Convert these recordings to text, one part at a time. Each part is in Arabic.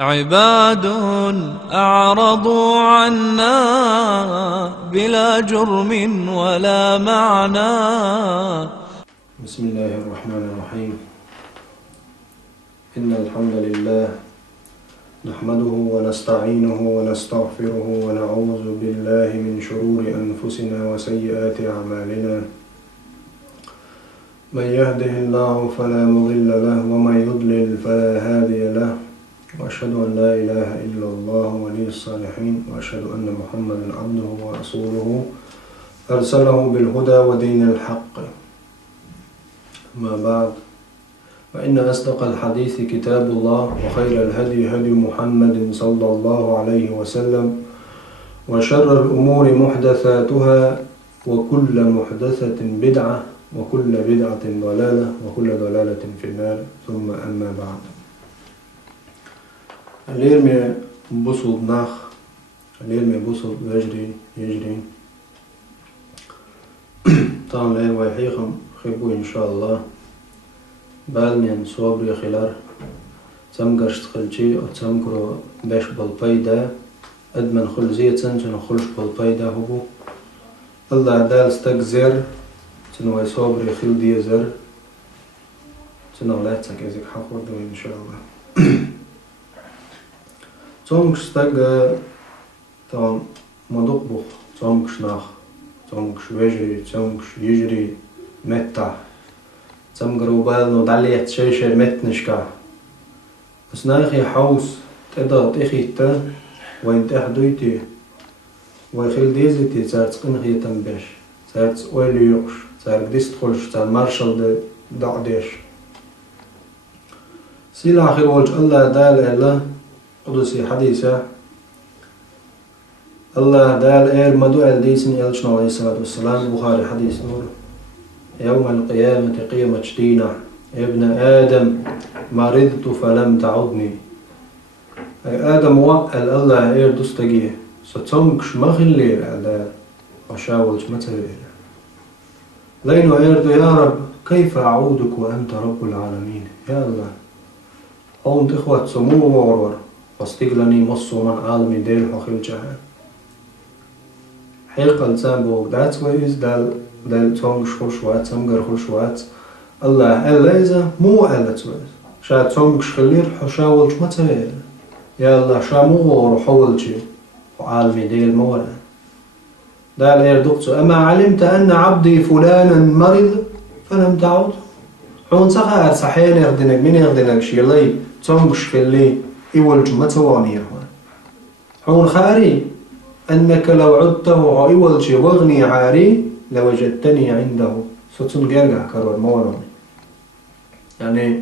عباد أعرضوا عنا بلا جرم ولا معنى. بسم الله الرحمن الرحيم. إن الحمد لله نحمده ونستعينه ونستغفره ونعوذ بالله من شرور أنفسنا وسيئات أعمالنا. من يهده الله فلا مضل له ومن يضلل فلا هادي له، وأشهد أن لا إله إلا الله ولي الصالحين، وأشهد أن محمدا عبده ورسوله أرسله بالهدى ودين الحق. أما بعد، فإن أصدق الحديث كتاب الله، وخير الهدي هدي محمد صلى الله عليه وسلم، وشر الأمور محدثاتها، وكل محدثة بدعة، وكل بدعة ضلالة، وكل ضلالة في النار. ثم أما بعد. الليل من بصد ناخ، الليل من بصد يجري طبعا الليل ويحيقم خيبو إن شاء الله. بالمين صوبري خلار تمقرش تخلجي أو تمقرو باش بالبايدا أدمن خلزية تنجن خلش بالبايدا هبو الله دال استقزر تنوي صوبري خل دي زر تنو لا تسكيزك حقور دو إن شاء الله. تمقش استق طبعا مدق بخ تمقش ناخ تمقش ويجري تمقش يجري متع تمقرو بالنو داليت شيشة متنشكا بس ناخي حوس تقدر تخي تا وين تحدويتي ويخل ديزيتي تارت قنخي تنبش تارت ويلي يقش تارت ديست خلش تارت مارشال دعديش سيل آخر وجه الله دال إلا قدسي حديثة الله دال مدو الديسن يلشنا عليه الصلاة والسلام. بخاري حديث نور: يوم القيامة قيمة شدينة ابن آدم مرضت فلم تعودني. أي آدم وقال الله دستجيه ستمكش مخلير على وشاولش مترير لينو دو يا رب كيف أعودك وأنت رب العالمين. يا الله هون إخوة سمو وورور واستقلني مصو من عالمي ديل حخيل جهان حيقا لسان بوك دات ويز دال تونغ شخوشوات تمغر خوشوات الله إذا مو ألت ويز شا تونغ شخلير حشاولش مترير. يا الله شا مو وورو حولجي وعالمي ديل مورا دال دقتو أما علمت أن عبدي فلانا مرض فلم تعود. حون سخار صحيان يغدنك من يغدنك شيلي تونغ شخلي إيولج متواني يا حون خاري أنك لو عدته إيولج وغني عاري لوجدتني عنده ستون جرجع كرور موروني. يعني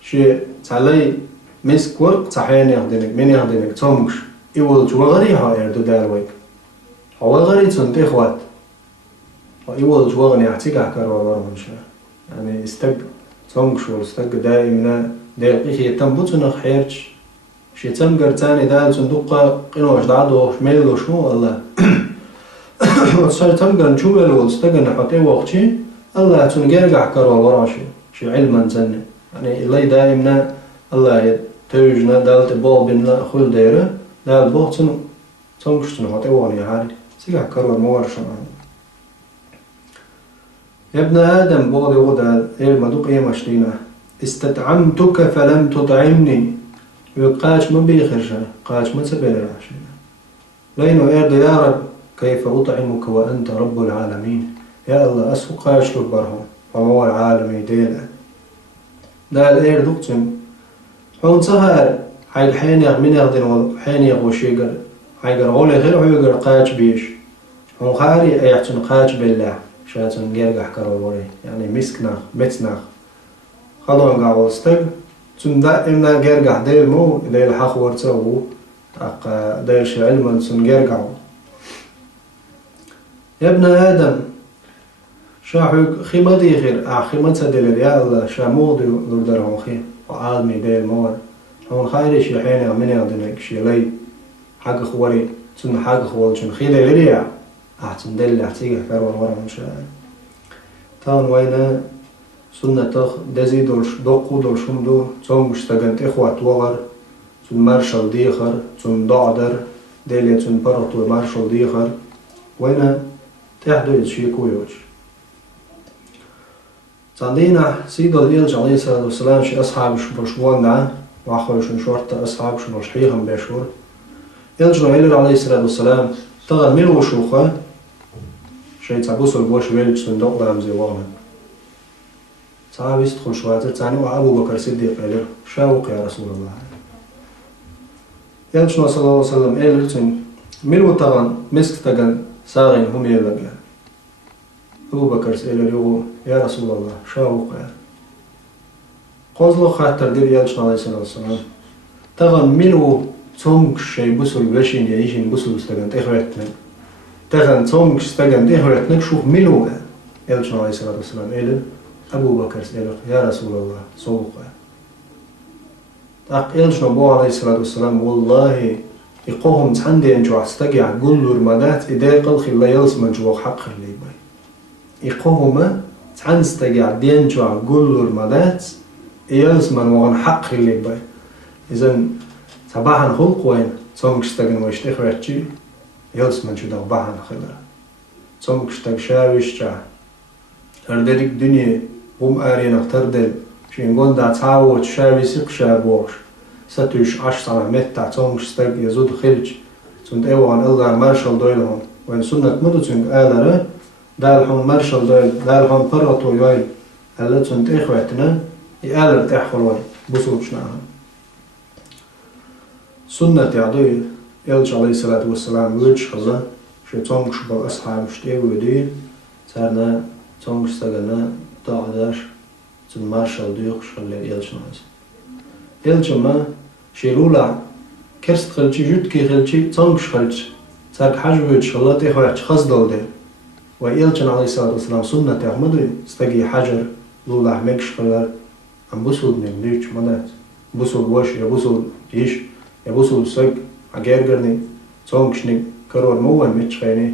شيء تعلي مسك ورق صحيان يغدنك من يغدنك تونغ إيولج وغني هايردو دالويك هو غري تنت إخوات وإيولج وغني اعتقع كرور ورون شاء يعني استق تونغ شو استق دائما دقيقة تنبتنا خيرش شي تمقر تاني دال صندوق قنوش دعدو شميلو شو الله وصار تمقر نشوبلو استقن حتى وقتي الله تنقرقع كرو وراشي شي علما تاني يعني اللي دائما الله توجنا دالت بول بنا خل دايرة دال بوغتن تنقشتن حتى واني عاري سيقع كرو موارشا. يا ابن آدم بغضي غدال مدوق يمشتينا استطعمتك فلم تطعمني. يقاش ما بيخرجه قاش ما تبير عشان لينو يا رب كيف أطعمك وأنت رب العالمين. يا الله أسو قاش لبرهم وهو العالمي ديلا دال دقتم حون سهر حي الحين من يغدن حين يغوشيقر حيقر غولي غير حيقر قاش بيش حون خاري أيحتن قاش بالله شاتن قرقح كروري يعني مسكنا متناخ خلون قاول استق تون دائما قرقع ديل مو ديل حق ورتو أق ديل شي علما تون قرقعو. يا ابن آدم شاحو خيمتي خير خيمتها ديل يا الله شامودي دردرهم خير وعالمي ديل مور هون خيري شي حين من يغدنك شي لي حق خواري تون حق خوال تون خيلي ليا أحسن ديل احتيقه كارون ورا من شاء تان وينا سنة دزي دولش دوقو دولشم دو تونغش تاقنت إخوات وغر zum Marschall Diecher, zum Da'der, ديلي zum Parator Marschall Diecher, وين تحدث شيء كويوش. عندنا سيد الإلج عليه الصلاة والسلام شي أصحاب شبشبون دعا وأخوش شورت أصحاب شبشحيهم بيشور إلج عليه الصلاة والسلام تغل ملو شوخة شي تعبوس البوش ويلج صندوق دام زي واغنا تعب يستخل شواتر تعني وأبو بكر صديق إليه شاوق يا رسول الله إلج صلى الله عليه وسلم إلج ملو تغن مسك تغن ساغين هم يلقى أبو بكر سأله يا رسول الله شاوق يا قوزلو خاطر دير يالش عليه الصلاة والسلام تغن ملو تومك شي بسول بلاشين يعيشين بسول استغن تخواتنا تغن تومك استغن تخواتنا شوف ملو يالش عليه الصلاة والسلام إله أبو بكر سأله يا رسول الله سوق تاق يالش نبو عليه الصلاة والسلام والله يقوهم تحندي انجو استقع قلور مدات إداي قلخي الله يلس منجوق حق اللي باي يقوهم تحنستقع دينجو قلور مدات يلس من وغن حق اللي باي إذن صباحا خلق وين صومك استقن ويشتخ ويحجي يلس منجو دغ باحا خلال صومك استق شاويش جا هردريك دنيا قوم آرين اختردل شين دا تعاوت شاوي سيق شابوش ستوش 10 متر صومك استق يزود خلج تند ايوان إلغا مارشال دويلهم وين سنة مدو تند آلرة دالهم مارشال دويل دالهم فرطو يويل ألا تند إخواتنا يآلر تحخلون بصوبش نعهم سنة يعدوي يلج عليه الصلاة والسلام ويج خلا شي تونغش بالأصحاب شتي ودي سارنا تونغش استغنا داعداش تن مارشال دويخش خلا يلج ناس يلج ما شي لولا كرست خلشي جوت كي خلشي تونغش خلش سارك حاج ويج خلا تيخوح خصدل دي ويلج عليه الصلاة والسلام سنة يحمدوي استقي حجر لولا مكش خلا أم بوسود نمليش مدات بوسود وش يا بوسود يش يا بوسود سق عجيرجرني صونكشني كرور موان متشخيني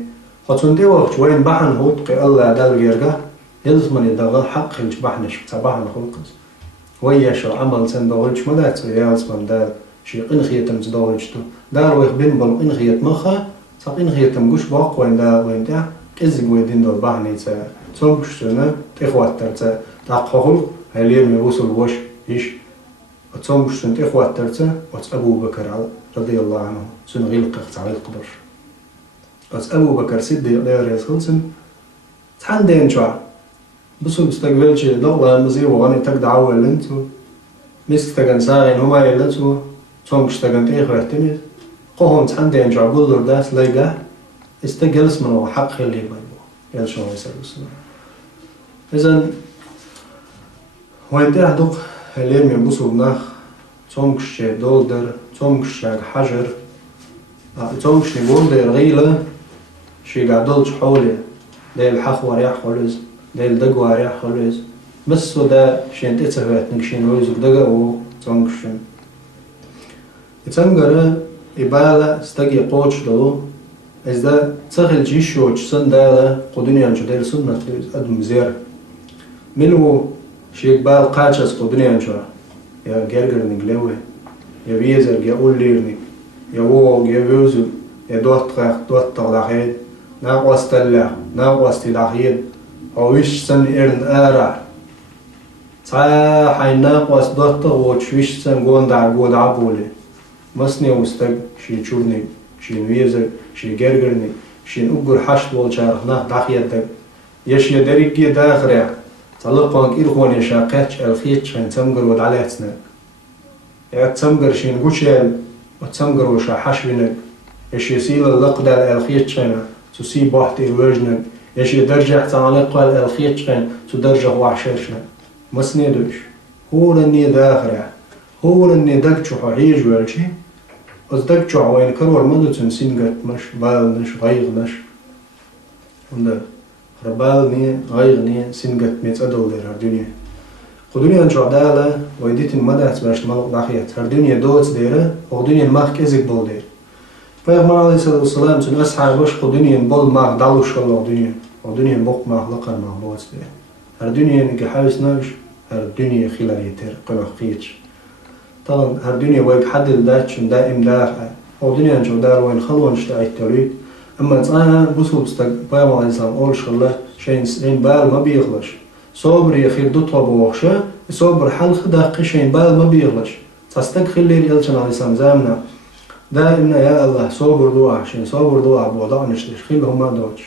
خاطر دي وقت وين بحن هوت قي الله دال جيرجا يلز من يدغل حق خلش بحنش صباحا خلقس ويا شو عمل سندوغلش مدات يالز من دال شي قنخيتم تدوغلشتو دار ويخ بنبل قنخيت مخا سا قنخيتم قش باق وين دال وين تاع كزق ويدين دول بحني تا صونكشتنا تخواتر تا تاقخل هلير ميوصل وش إيش أتصوم شنت إخوات ترتا وأت أبو بكر رضي الله عنه سن غيلق تعليق قدر أت أبو بكر صديق لا يرسل سن تحندين شع بسوا بستقبل شيء دولة مزير وغني تقدع أول لنتو مسك تجن ساعين هو يلتو تصوم شتجن إخوات تميز قهم تحندين شع قدر داس ليجا استجلس من حق اللي بيبو يلشون يسلسل إذن وين تهدق هليم يبصوا بناخ تونكش دولدر تونكش حجر تونكش دولدر غيلة شي قاعدولش حولي ديل حخور يح خلوز ديل دقوار يح خلوز بس ودا شين تتسهوات نكشين ويزر دقا تونكشن يتنقر إبالة استقي قوش دو إذا تسخل جيشوش سن دالا قدنيا جو ديل سنة أدم زير منو شيك بال قاچس قدنيا جو يا جرجر نجلوه يا بيزر يا أوليرني يا ووغ يا بيوزو يا دوت تغلاخيد ناقوس تلا ناقوس تلاخيد أويش سن إرن آرع تا حي ناقوس دوت تغوش ويش سن قود عبولي مسني وستق شي تشورني شي نويزر شي جرجرني شي نقر حشت والشارخ ناق داخيدك يش يدريك داخرع تلقاك إلخوان يشاقاتش الخيتش هن تمقر ودعلاتنا يا تمقر شين قوشيال وتمقر وشا حشبنك يش يسيل اللقدة الخيتش هن تسيب واحد الوجنك يش يدرجع تعلقها الخيتش هن تدرجع وعشاشنا مسندوش هو لني داخرع هو لني دقشو حيج والشي وزدقشو وين كرور مدو تنسين مش بالنش غيغنش وندا ربالني غيغني سنقت ميت أدول دير هردونيا قدونيا نشوع دالا ويديت المدات باش ملق داخيات هردونيا دوت ديرا وقدونيا الماخ كيزك بول دير فيغمر عليه الصلاة والسلام تن أسحى باش قدونيا بول ماخ دالوش الله قدونيا وقدونيا بوق ماخ لقر ماخ بوت دير هردونيا نكي حاوس ناش هردونيا خلال يتر قناخ قيتش طبعا هالدنيا ويك حد الداتشن دائم دافع أو دنيا نشوف دار وين خلون اشتاع التوليد أما تصاها بوصل بستق بيام عليه السلام أولش خله شين بال ما بيخلش صبر يخير دوتها بوخشة صبر حلق داقي شين بال ما بيخلش تستق خلي يلشن عليه السلام زامنا دائما يا الله صبر دعاء شين صبر دعاء بوضع نشتش خلهم ما دوتش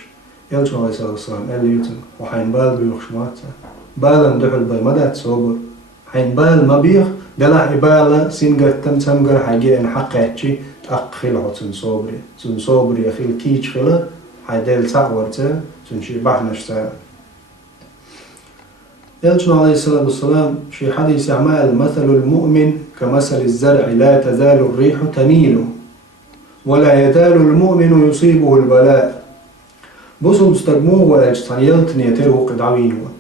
يلشن عليه السلام قال لي يتم وحين بال بيخش ماتسا بالا دحل بي مدى صبر حين بال ما بيخ دلع إبالة سنجر تمجر حاجة إن حقيقتي أقخل عطن صبري أخيل كيش خلا حيدل تعورته سنشي بحنش سا يلجن عليه الصلاة والسلام في حديث أعمال مثل المؤمن كمثل الزرع لا تزال الريح تميل ولا يزال المؤمن يصيبه البلاء بوصل مستقموه ولا يجتن يلتن يتره قد عوينه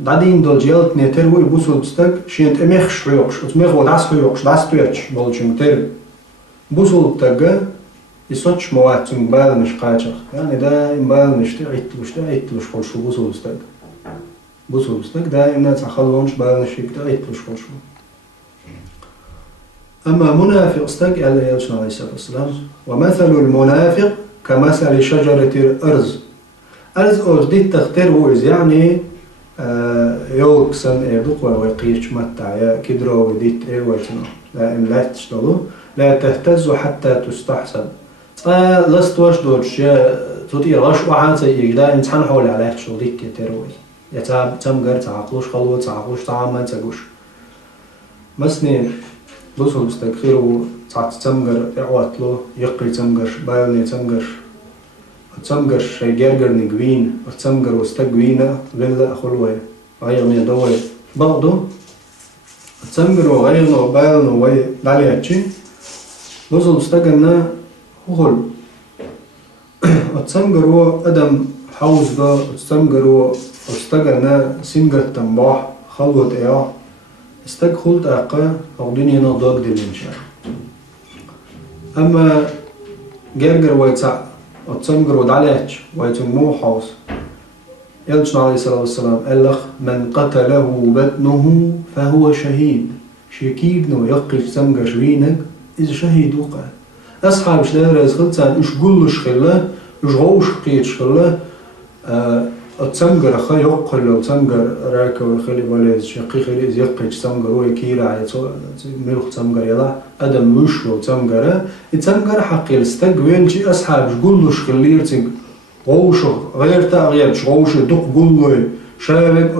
دادين دول جيلت نيترو يبوسو بستك شينت امخش حيوكش اتمخ وداس حيوكش داس تويتش بولچن تر بوسو بتاجا يسوتش موات تم بال مش قاچخ يعني دا بال مش تعيت وش خل شو بوسو بستك دائما تخلونش بال مش تعيت وش خل شو اما منافق استك على يلشنا عليه الصلاه والسلام ومثل المنافق كمثل شجره الارز ارز دي تختار ويز يعني يوك سن إيردوق ويقيش متع يا كدرو وديت إيرويتنا لأن لا تشتغلوا لا تهتزوا حتى تستحسن لست واش دوش يا تطير واش واحد يقدر إنسان حول عليه شو ديت يتروي يتعب تمجر تعقلوش خلوة تعقلوش تعمل تجوش مسني بوصل مستكخيرو تعت تمجر إعواتلو يقري تمجر بايلني تمجر جرجر نجوين وتمجر واستجوينا فيلا أخلوه غير من دوّي بعضه تمجر وغيرنا وبالنا ويا دالياتشي بوصل استجنا هول تمجر وأدم حوز ده تمجر واستجنا سنجر تنباح خلوة إياه استجخلت أقا أقدني نضاق دلنشا أما جرجر ويتع وتسمجر ودعلاتش ويتمو حوص يلجن عليه الصلاة والسلام قال من قتله بطنه فهو شهيد شكيدنا يقف تسمجر شوينك إذا شهيد وقع أصحاب شلال رزقلت سان إش قلش خلا إش غوش قيتش خلا تسمجر خا يقل لو تسمجر راكا وخلي ولا شقي خلي إذا يقيتش تسمجر ويكيرا عيتو ملخ تسمجر يلا أدم وشو تسمجر تسمجر حقي استقبل شي أصحاب قلش خلير تسمجر غوش غير تغييرش غوش دق قلوي شابك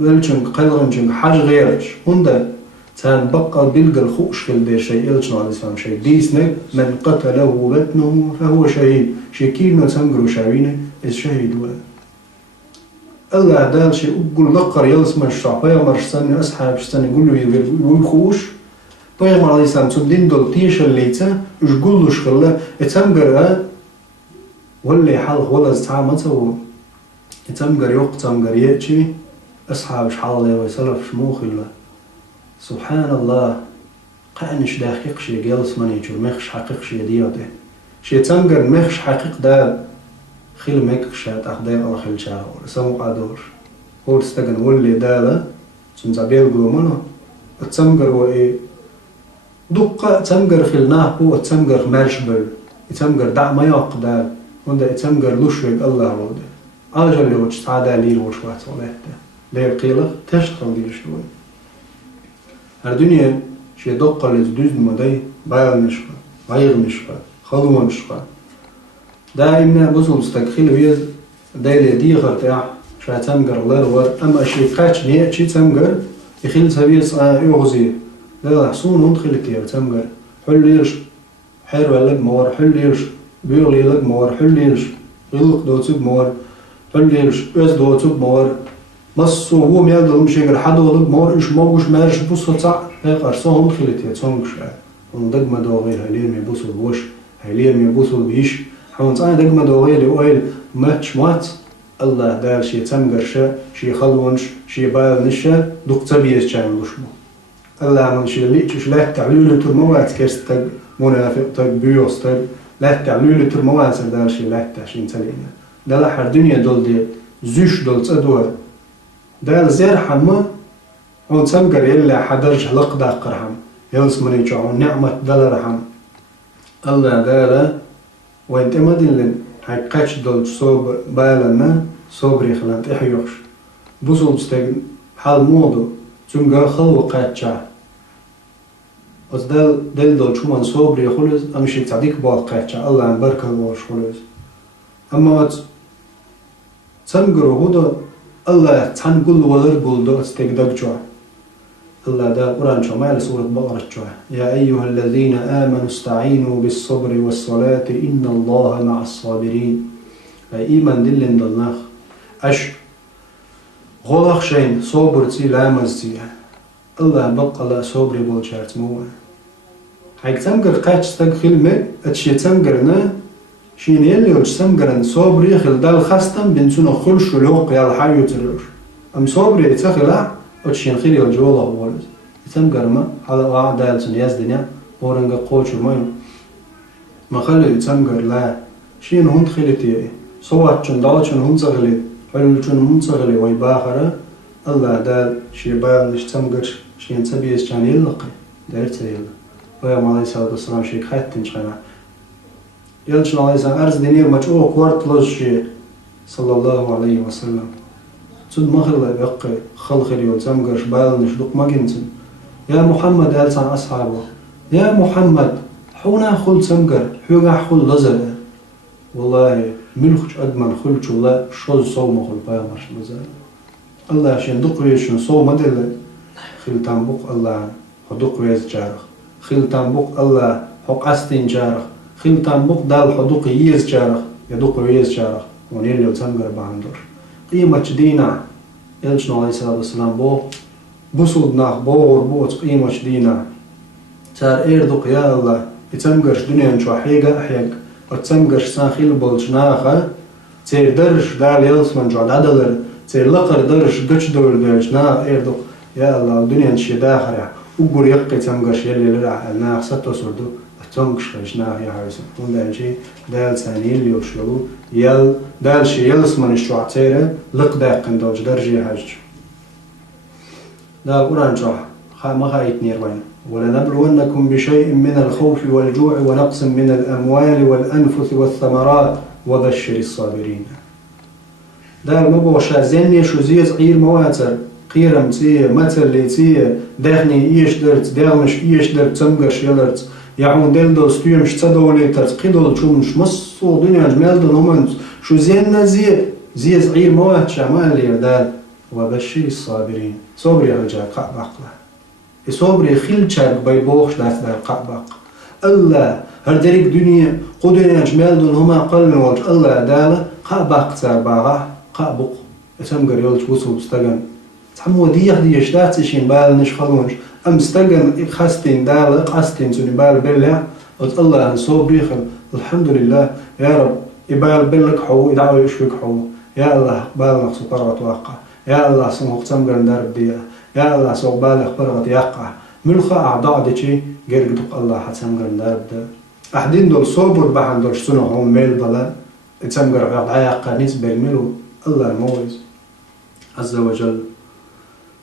ولشن قلغنشن حاج غيرش هندا تان بقى بلغ الخوش خل دي شيء إلشن على الإسلام شيء ديسنك من قتله بطنه فهو شهيد شكيل ما تسمجر شاوينه إذ شهيد هو الله دال شيء أقول لقر يلسم الشعبية مرشسان أصحاب شسان يقول له يقول خوش بيغمر عليه السلام تبدين دول تيش الليتا إش قلوش خلا تسمجر واللي حلق ولا زتعامل سووا يتمجر يوق تمجر يأتي أصحاب شحال لي ويسلف شموخ الله سبحان الله قانش دقيق شي جالس من يجور مخش حقيق شي ديوته شي تمجر مخش حقيق دا خيل مكش أخدين أو خيل شاو سمو قادور هو استجن واللي دالا سنزابيل قلومنا التمجر وإيه دقة تمجر خيل ناقو التمجر ماشبل التمجر دع ما يقدر وندا يتمجر لوشوك الله وده أجل اللي وش تعادى ليل وشوات صلاته ليه قيلة تشتغل ليل شوي الدنيا شي دقة اللي تدوز مدي بايل نشفى غير نشفى خلوة نشفى دائما بوصل مستقخيل ويز دايلي دي غرتاع شا تمجر الله الور أما شي قاتش نية شي تمجر يخيل سبيس يغزي لا حصون وندخل تيار تمجر حل يرش حير ولد موار حل يرش بيغلي لك موار حليرش غلق دوتوب موار حليرش أز دوتوب موار مصو هو ميال دلم شجر حد ولك موار إيش موجش مارش بوسو تاع هيك أرسهم خلتي تسونغش وندق ما دوغير هلير مي بوسو بوش هلير مي بوسو بيش حون تاع دق ما دوغير ويل ماتش مات الله دار شي تمجر شي خلونش شي بال نشا دق تبيش كان وشمو الله من شي ليش لا تعليل ترموات كرست منافق تك بيوس تك لا تعليل ترموات دار شي لا تعشين تلينا دل حر دنيا دول دي زوش دول تدور دال زير حما هون تمجر إلا حدرج لقدا قرحم يلس مني جعون نعمة دل رحم الله دالا وانت ما دلن هاي قاتش دول صوب بالنا صوبري خلانت إحيوش بوصل بستغن حال مودو تنقى خلو قاتشا بس دل دول شو من صوبري خلص أمشي تعديك بعض قاتشا الله عن بركة الله خلص أما تنقروا هذا الله تنقل ولر بولدو استقدق جوا الله دا قرآن شو مال سورة بقرة جوا يا أيها الذين آمنوا استعينوا بالصبر والصلاة إن الله مع الصابرين إيمان دلن دلناخ أش غلق شين صبر تي لامز تي الله بقى لا صبري بولشارت مو هيك تنقر قاتش تقخل مي أتشي تنقرنا شين يلي وش تنقرن صبري خل دال خستم بنتونا خلش ولوق يا الحيو تلوش أم صبري يتخلع أتشين خيري الجولة أولز يتنقر ما على واحد دالتن يزدنيا ورنقا قوش ومين ما خلي يتنقر لا شين هند خلتي صوات شن دالتشن هند صغلي حلولشن هند صغلي ويباخرة الله دال شيبال نش تنقر شين تبيس كان يلقي دارت يلا ويا عليه الصلاة والسلام شيك حتى شخنا يلشن عليه السلام أرز دينير مجؤو كوارت لوجي صلى الله عليه وسلم تود مخلا بقى خلخلي وتنقر شبال نشلق مجنسن يا محمد هلسان أصحابه يا محمد حونا خل تنقر حونا خل لزل والله ملخش أدمن خلش الله شوز صوم خل بايمرش لزل الله شين دقويشن صوم مدل خل تنبق الله حدق ويز جارخ خل تنبق الله حق أستين جارخ خل تنبق دال حدق يز جارخ يدق ويز جارخ ونيل يو تنقر باندور قيمة دينا يلشن عليه الصلاة والسلام بو بوصود ناخ بور بوت قيمة دينا تار إيردق يا الله يتمقرش دنيا نشو حيقا أحيق وتمقرش ساخيل بولش ناخا تير درش دال يلس من جعد عدلر تير لقر درش قش دور درش نا إيردق يا الله الدنيا نشي داخرة وقر يقي تمقرش يلي لرع الناخ ستو سردو تنقش خيش ناخ يا حارسة وندان شي دال ثاني اللي يوشلو يل دال شي يلس من الشو عتيرة لق داقن دوج درجي حاج دا القرآن شرح ما خايت نيروين ولنبلونكم بشيء من الخوف والجوع ونقص من الأموال والأنفس والثمرات وبشر الصابرين دا المبوشة زيني شو زي صغير مواتر قيرم تيه مثل لي تيه داخني إيش درت داغمش إيش درت تمقرش يلرت يعون دلدو ستيمش تدولي ترتقيدو شومش مصو دنيا جمال دو نومنت شو زينا زي صغير موات شعمان لي دال وبشر الصابرين صبري رجاء قعبقلا صبري خيل شارك بيبوخش داس دار قعبق الله هردريك دنيا قدنيا جمال دون هما قلن والج الله دالا قعبق تار باغا قعبق اسمقر يولج وصو بستغن تحمو ديش داتشين بال نشخلونش ام استغن خاستين دالا قاستين سوني بال بلع قلت الله صبري خل الحمد لله يا رب يبال بلك حو يدعو يشفيك حو يا الله بالك سقرات واقع يا الله سموك تمقر دارب ديا يا الله سوق بالغ برغت يقع ملخا أعضاء ديشي غير قدوك الله حتمقر دارب دا أحدين دول صوبر بحن دول شتنو هم ميل بلا تمقر يقع يقع نسبة الميلو الله الموز عز وجل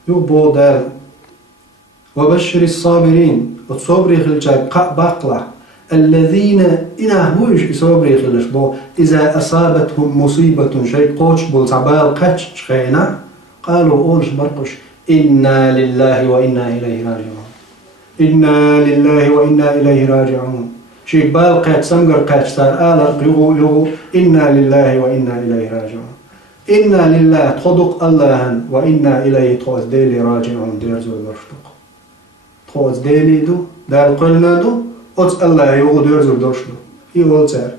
يوبو دار وبشر الصابرين الصبر يخلجاك باقلع الذين إنه بوش يصبر يخلش بو إذا أصابتهم مصيبة شيء قوش بولتعبال قتش خينا قالوا أولش برقش إنا لله وإنا إليه راجعون إنا لله وإنا إليه راجعون شيء بال قات سمقر قاتش تار آلق يغو إنا لله وإنا إليه راجعون إنا لله تخدق الله وإنا إليه تخوز ديلي راجعون ديرزو المرشدق تخوز ديلي دو دال قلنا دو أتس الله يغو ديرزو درشدو يقول تار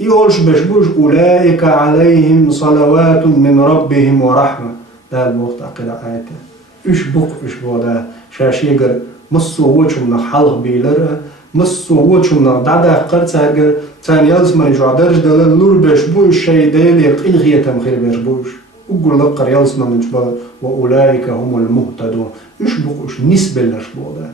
يقولش بشبوش أولئك عليهم صلوات من ربهم ورحمة ده الوقت أقل آياته إيش بو ده شاشيقر مصو وچم حلق بيلر مصو وچم دادا قرتاقر تان يلزمن جعدرج دلال لور بشبوش شيء ديلي قيغية تمخير بشبوش وقل لقر يلزمن جبال وأولئك هم المهتدون إيش نسبة لشبو ده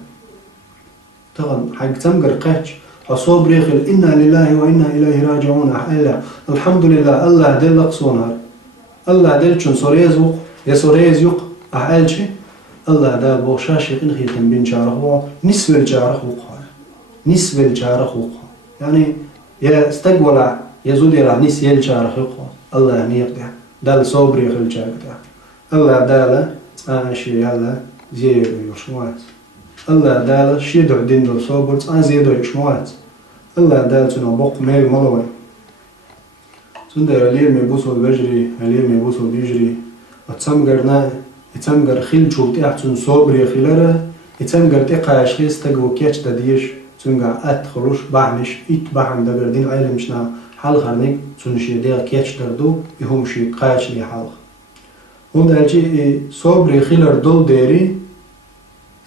تغن حق تمقر قاتش حصوب ريخل إنا لله وإنا إليه راجعون أحيلا الحمد لله الله دل لقصونها الله دل چون سوريز وق يا سوريز يق أحيل شي الله دال بوشاشي إنخي تنبين شارخ نسبة الشارخ وقها نسبة الشارخ وقها يعني يا استقبل يزود يرى نسية الشارخ وقها الله نيقدح دال صبري خل شاكدح الله دال شي يلا زيد يشموات الله دال شيدو دين دول صبر زيدو يشموات الله دال تنبق ميل ملوي تندر لير مبوسو بجري لير مبوسو بيجري وتسمغرنا يتسمغر خيل شوت احسن صبري خيلره يتسمغر تقاش خيس تقو كيتش دديش تنقع اتخلوش بعمش اتبعم دبردين علمشنا حال خرنيك تنشي دير كيتش دردو يهم شي قاش لي حال هون دالجي صبري خيلر دول ديري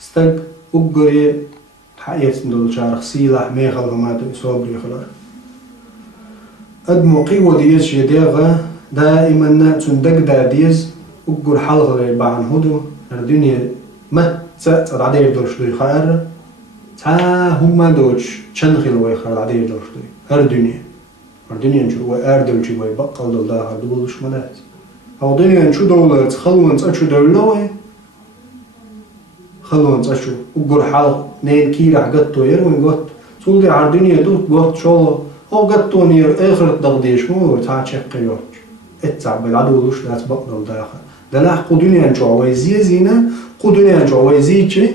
استق اقري حقيت دول شارخ سيلح ميخل غماتو صبري خيلر أدمو قيوة ديز شديغة دائما تندق دا ديز أقول حلغة لبعن هدو الدنيا ما تسأل عدير دولش دوي خير تا هما دوش چند خيلوي خير عدير دولش دوي هر دنيا نشو وأردل جوي بقل دول دا هردولش مدات أو دنيا نشو دولة خلوان تأشو دولوي خلوان تأشو أقول حلغ نين كيرح قطو يروين قط تولي هر دنيا دوت قط شو أو قطوني آخر التقديش مو تعشق يوش اتعب بالعدو وش لا تبقى داخل دلح قدنيا نشوا ويزي زينة قدنيا نشوا ويزيتشي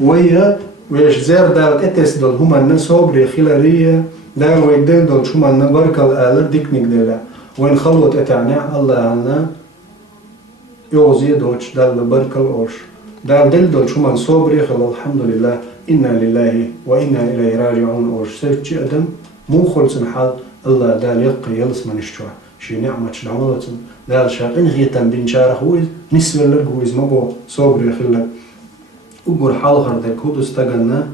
ويا ويش زير دارت اتس دل هما الناس صبري خلالية دار ويدل دل شو ما نبرك الآلر ديك نقدر وين خلوت اتعنع الله عنا يوزي دوش دل برك الأوش دار دل شو ما صبري خلال الحمد لله إنا لله وإنا إليه راجعون أوش سيرتشي أدم مو خلصن حال الله دال يلقي يلس من الشوع شي نعمة شلعملتن دال شاقين غيتن بين شارخ هويز نسبة لك هويز مبو صبري خلق أقول حال خردك هدو استقلنا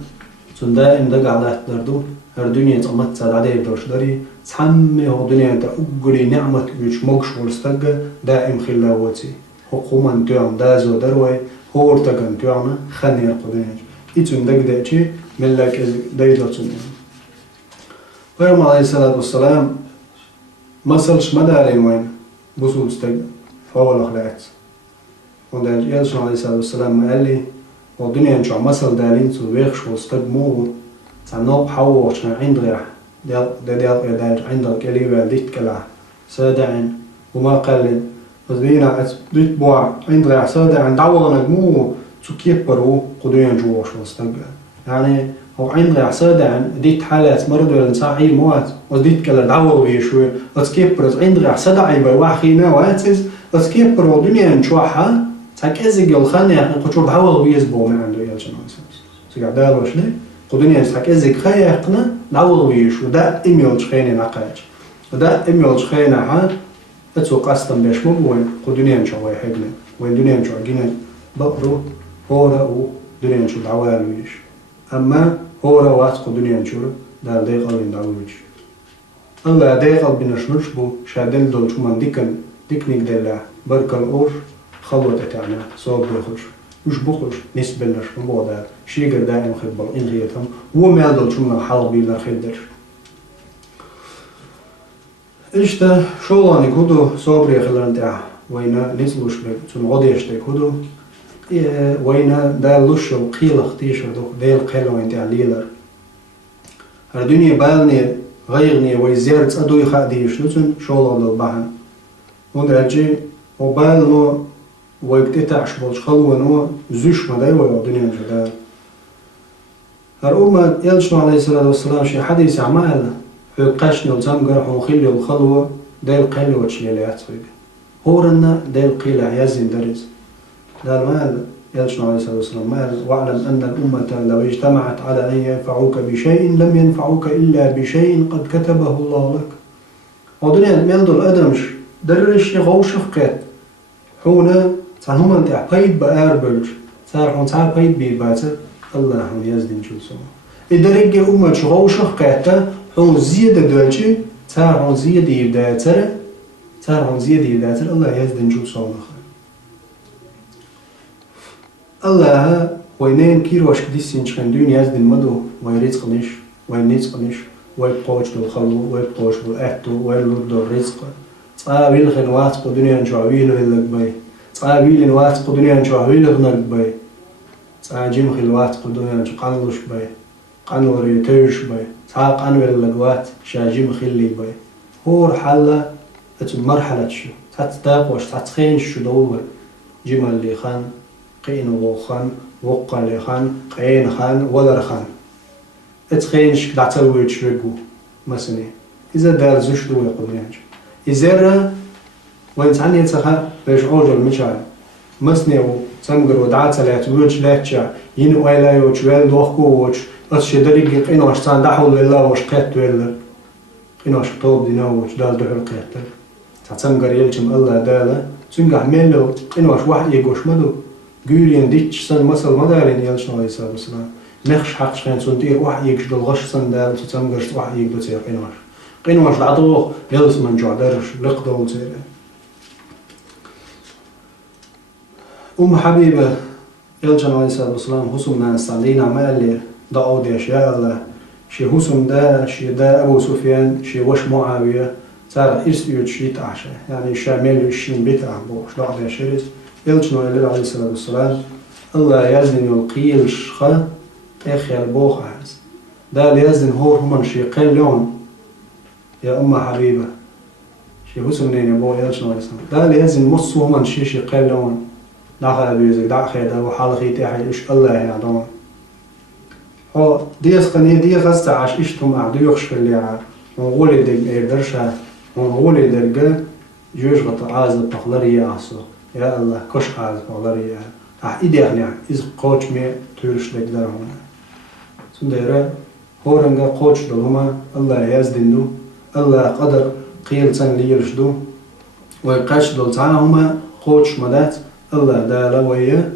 تن دائم دق على دردو هر دنيا تقمت ساد عدير دوش داري تحمي هو دنيا تا أقولي نعمة ويش مقش ورستقى دائم خلاوتي حقوما توعن دازو دروي هور تقن توعنا خنير قدنيج إتن دق دايتي ملاك دايدوتن ويوم عليه الصلاة والسلام مسلش مدارين وين بوصول استقبل فهو الأخلاقات ودال يالشن عليه الصلاة والسلام قال لي والدنيا نشوع مسل دالين سويخش واستقبموه تعنوب حوو عشان عند غير دال عندك اللي والديت كلا سادعين وما قال لي فزبينا ديت بوع عند غير سادعين دعوة نجموه تكيبرو قدويا نجوش واستقبل يعني هو عند غير ديت حالات مرض ولا نساعي موات وديت كلا دعوة ويشوي وتكيبرز عند غير سادعي بواحينا واتز وتكيبرو دنيا نشوحها تاكيزي قال خاني يعني قشور دعوة ويزبو من عنده يالشان ويسوس سيقع دار وشلي قدنيا تاكيزي خايا يقنا دعوة ويشو دا إميول شخيني نقاج ودا إميول شخيني حال اتسو قاستم بيش مبوين قدنيا نشوى يحقنا وين دنيا نشوى جينا بقرو هورا و دنيا نشوى دعوة ويش أما هورا واتقو دنيا نشوى دار ديق أولين دعوة ويش الله ديق أل بنشنوش بو شادل دول شو من ديكنيك ديلا بركة الأور خلوت اتعنا صوب بيخش مش بخش نسبة لنش مبودا شيقر دائم خدبال إنغيتهم هو ما يدل شو من الحلق بيلا خدر إشتا شولاني كودو صوبري خلان تاع وينا نسلوش بك تون غديشتك كودو وينا دال لشو قيل اختيشر دوك ديل قيلو انتاع ليلر هردوني بالني غيرني ويزيرت أدوي خاديش نتون شولان للبحن ودرجي وبالنو ويكتتعش بولش خلوانو زوش مداي ويودنيا جدال هرؤما يلشنو عليه الصلاة والسلام شي حديث عمال قاشنا وزام قرح وخلي الخلوة دايل قيلة وشليليات صيب هورنا دايل قيلة عيازين درز دال مال يلشنو عليه الصلاة والسلام مال واعلم أن الأمة لو اجتمعت على أن ينفعوك بشيء لم ينفعوك إلا بشيء قد كتبه الله لك ودنيا ميلدو الأدمش درش يغوش فقات حونا تعنهم أنت قيد بأربلش تارحون تعال قيد بيباتر الله هم يزدين شو سوا إذا رجع أمة شغوش فقاتا حون زيادة دولشي تارحون زيادة يبداتر تارحون زيادة يبداتر الله يزدين شو سوا الله وينين كيروش كديسين شخندون يزدين مدو ويرزق نش وينرزق نش ويبقوش بالخلو ويبقوش بالأهتو ويلود الرزق تقابل خنوات قدنيا نشعويل لك باي تقابل نوات قدنيا نشعويل لك باي تعجيم خلوات قدوم قانوش بي قانوري تيش بي تعاق أنوي اللقوات شاجيم خلي بي هور حالة مرحلة شو تتداق واش تتخين شو دول جمل اللي خان قين وخان وقا اللي خان قين خان ولر خان اتخينش دع تسوي شرقو مثلا إذا دار زوش دو يقول يعني إذا وين تعني يتخا بيش عوجل مشاعر مثلا تمقر ودعا تلات ويوش لاتشا ينو ايلا يوش ويل دوخكو وش أتشي دريقي قينوش تان دحول ويلا وش قيت ويلا قينوش طوب دينو وش دال دحول قيت تمقر يلجم الله دالا تنقح ميلو قينوش واحد يقوش مدو قولين ديتش سن مسل مدارين يلجم عليه الصلاة والسلام نخش حقش خين سنتير واحد يقش دلغش سن دال تتمقرش واحد يقدو تير قينوش العطوخ يلس من جوع درش لقدو تير حبيبة يلجم عليه الصلاة والسلام حسم ناس علينا مالي دعو ديش يا الله شي حسم دا شي دا أبو سفيان شي وش معاوية صار إرسيوت شي تعشى يعني شامل الشين بيت أحبوش دعو ديش يلجم عليه الصلاة والسلام الله يزن القيل شخا تاخي البوخ عز دا ليزن هور هم شي قلون يا حبيبة شي حسم نين أبو يلجم عليه الصلاة دا ليزن مصو هم شي قلون داخل بيزك داخل ده وحالخي تاحي إيش الله يا دون هو ديس قني دي غست عاش إيشتم عدو يخش اللي ع ونقولي دق درشة ونقولي درجة جوج غط عاز بقلري عصو يا الله كش عاز بقلري إيدي يعني إذا قوش مي تورش دق ده هنا سندرة هو رنجا قوش دلهما الله يزدندو الله قدر قيل سن ليرشدو ويقاش دل تعاهما قوش مدات الله دا لويه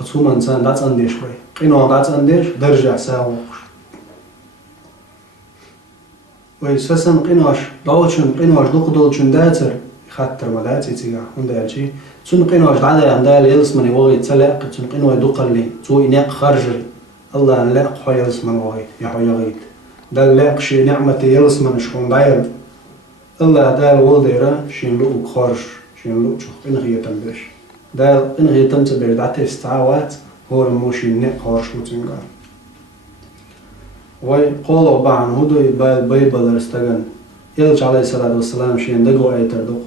أتوم إنسان دات أنديش بي قينو دات أنديش درجة ساوقش ويسفسن قينوش دولشن قينوش دقدولشن داتر خاطر ما داتي تيجا هندالشي تون قينوش دعدا هندال يلس من يوغي تلاق تون قينو دقلي تو إناق خرجل الله لاق حي يلس من وغيت يحوي يغيت دا لاق شي نعمة يلس من شكون دايل الله دال ولديرا شين لوق خرج شين لوق شخ إنغي تنبش دا إنغي تنتبه دعتي استعوات هو الموشي نق هارش متنقال ويقولوا بعن هدو يبال بيبال رستغن يلج عليه الصلاة والسلام شين دقو أي تردق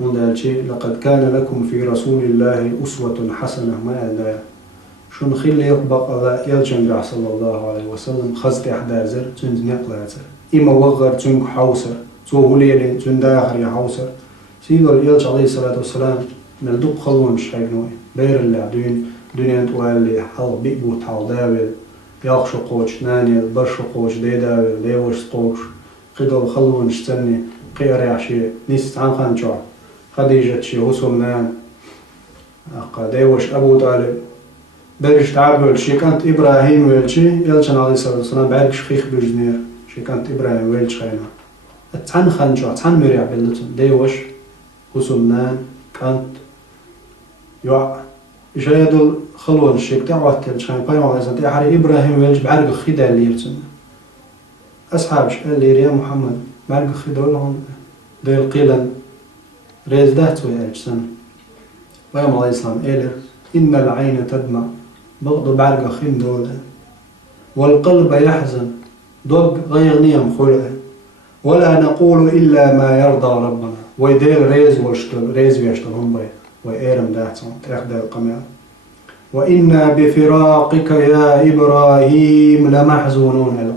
من شيء لقد كان لكم في رسول الله أسوة حسنة ما أدري شون خلي يطبق على يلجن صلى الله عليه وسلم خزت أحدازر تند نقلاتر إما وغر تنك حوسر تو هليلين تند داخر يا حوسر سيقول يلج عليه الصلاة والسلام نلدق خلون شايقنوي بير اللي دنيا توالي حال بيقبو تحال داول ياخشو قوش ناني برشو قوش دي داول دي وش قوش قيدو خلون شتني قير يعشي نيست عن خانشو خديجة شي وسمنان أقا دي وش أبو طالب برش تعبل شي كانت إبراهيم ويلشي يلشن عليه الصلاة والسلام بعرك شخيخ بجنير شي كانت إبراهيم ويلش خينا اتعن خانشو اتعن مريع بلتن دي وش وسمنان كانت يوع يشاهدوا خلون الشيك تعوات تلشان قيمة عليه الصلاة والسلام إبراهيم ويلش بعرق الخيدة اللي يرسم أصحابش اللي يا محمد بعرق الخيدة لهم دي القيلن ريز دهت ويلش سنة قيمة عليه السلام إيلر إن العين تدمع بغض بعرق خين دولة والقلب يحزن ضق غير نيم خلقه ولا نقول إلا ما يرضى ربنا ويدير ريز واشتغل ريز ويشتغلهم بي وإيرم دهتهم تأخذ القمر وإنا بفراقك يا إبراهيم لمحزونون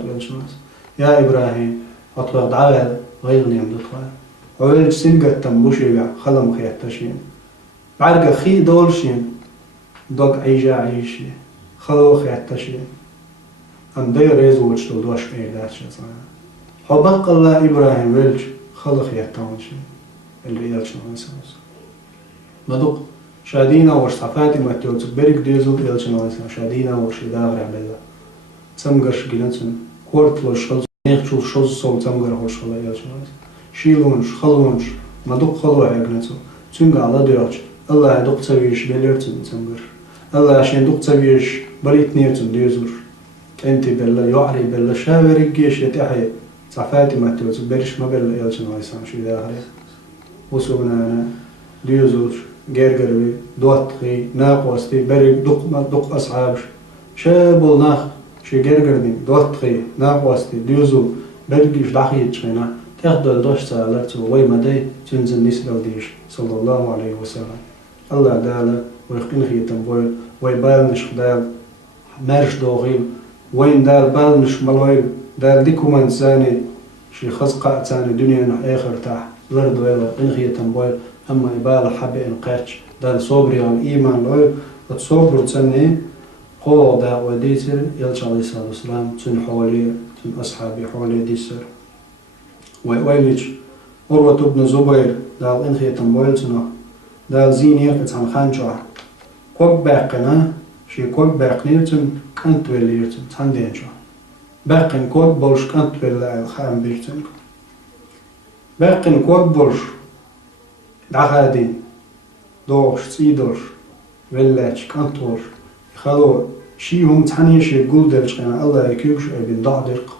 يا إبراهيم أطلق دعوة غير نيم دطوة ويلج سنقة تنبوشي خلم خياتشين بعرق خي دولشين دوق عيجا عيشي خلو خياتشين أم دير ريز واشتغل دوش إيداتش حبق الله إبراهيم ويلج خلو خياتشين اللي يلش نويسوس مدوق شادينا وش صفاتي ما تيوتك بريك ديزو يلش نويسوس شادينا وش داغر عبلا تمقرش جلنسن كورت لوش خلص نيخشو شوز صوت تمقر وش خلا يلش نويس شيلونش خلونش مدوق خلو عقنتو تنقع على ديوش الله يدوق تبيش بليرتن تمقر الله عشان دوق تبيش بريت نيرتن ديزور انت بلا يعري بلا شاور الجيش يتحي صفاتي ما تيوتك بريش ما بلا يلش نويسوس شي داغر وسونا ديزور جرجروي دوتقي ناقوستي بريك دق أصحابش شابل ناخ شي جرجردي دوتقي ناقوستي ديوزو برجيش دحيت شينا تاخدل دوش سالرتو وي مدي تنزل نسبة ديش صلى الله عليه وسلم الله دالا ويخين خيتم بوي وي بالنش دال مرش دوغيل وين دال بالنش ملويل دال ديكو من ثاني شي خزقة ثاني دنيا نح آخر تاح لرد ويلا إنخيتم بوي أما إبالة حبي إنقاتش دال صبري عن إيمان لويل وتصبر تسني قوة دا وديتر يلش عليه الصلاة والسلام تن حوالي تن أصحابي حوالي ديسر ويلج أروة ابن زبير دال إنخيتم بويل تنو دال زيني قتان خانجوع كوك باقنا شي كوك باقنير تن كانت ولير تن تندين شو باقن كوك بولش كانت ولا الخام بيرتن باقن كوك بولش دعادين دوش تيدوش ولاش كانتور خلو شي هم تحني شي قول درج قنا الله يكيوش ابن ضعدق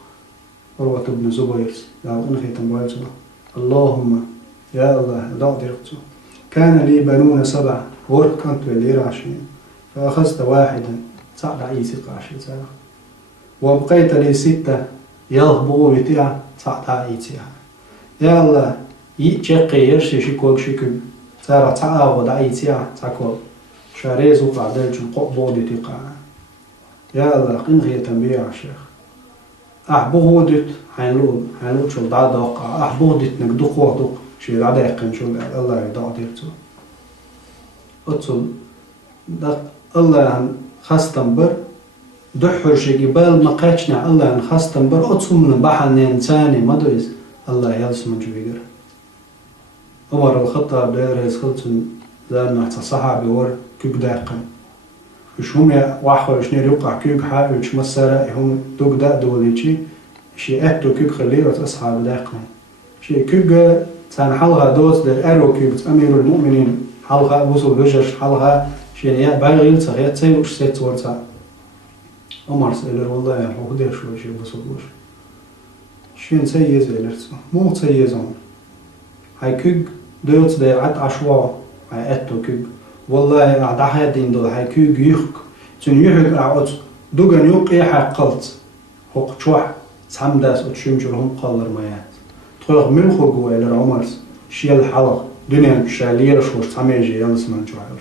أروة ابن زبير دال إنخيتم بويل تنو اللهم يا الله ضعدق كان لي بنون 7 ورد كنت ولير 20 فأخذت واحدا صعد عيسى 10 سنة وبقيت لي 6 يلهبوا بتاع صعد عيسى يا الله يتشقي يرشي شكوك شكو صار تعاود عيسى تاكل شاريز وقعدل قبو بتاع يا الله قنغي تنبيع الشيخ أحبودت حينلود شو دعا وقع أحبودت نقدق وقدق شي العدا يقن شو الله يدعو ديرتو أتصل الله خاستن بر دحر شي جبال مقاچنا الله خاستن بر أتصل من بحن إنساني ما دويز الله يلس من جويجر عمر الخطاب داير يسخلتن زال نحت صحابي ور كيك داقن وش هم واحد شنير يوقع كيك حاول وش مسارة هم دوك دا دوليشي شي أهتو كيك خليرة أصحاب داقن شي كيك تان حلقة دوت در أرو كيك أمير المؤمنين حلقة بوصل بجش حلقة شيء باغيل صغير تسيوش سيت ورتا عمر سألر والله يا هو ده شو شيء بوصلوش شيء نسيز إلرت مو تسيزون هاي كيك دوت در عد عشوا هاي أتو كيك والله عد حياتين دول هاي كيك يخك تن يخك أعود دوغن يوقي حقلت حق شوح سامداس وتشمجرهم قلر مايات تخلق من خلقوا إلى عمرس شيء الحلق دنيا شالير شوش تميجي يلس من جوعر